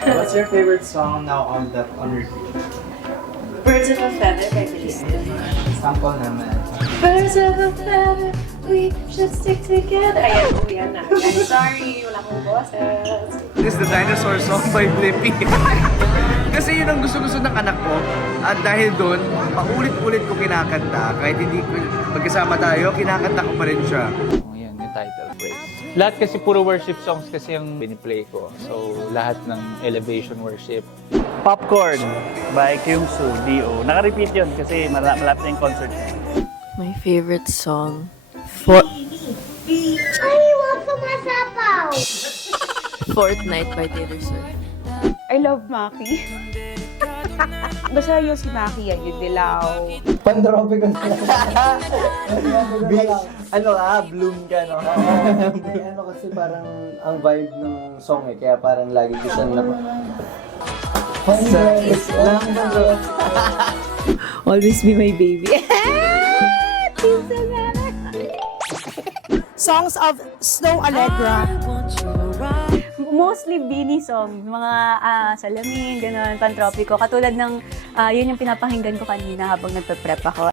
What's your favorite song now on that on repeat? Birds of a Feather by Billie Eilish. Sample naman. Birds of a feather, we should stick together. Ayan, oh, yan na. I'm sorry, wala akong boses. This is the dinosaur song by Blippi. Kasi yun ang gusto-gusto ng anak ko. At dahil doon, paulit-ulit ko kinakanta. Kahit hindi ko magkasama tayo, kinakanta ko pa rin siya. Title break. Lahat kasi puro worship songs kasi yung biniplay ko. So, lahat ng elevation worship. Popcorn by Kyungsu, D.O. Naka-repeat yun kasi mala- malapit na yung concert niya. My favorite song for Ay, huwag sumasapaw! Fortnite by Taylor Swift. I love Maki. Basta yung si Maki yan, yung dilaw. Pandrope ko na. ano ka, bloom ka, no? May ano kasi parang ang vibe ng song eh, kaya parang lagi ko siyang nap... Sa lang Always be my baby. Songs of Snow Allegra. Mostly Beanie song, mga ah, salamin, ganun, pantropiko. Katulad ng, ah, yun yung pinapakinggan ko kanina habang nagpe-prep ako.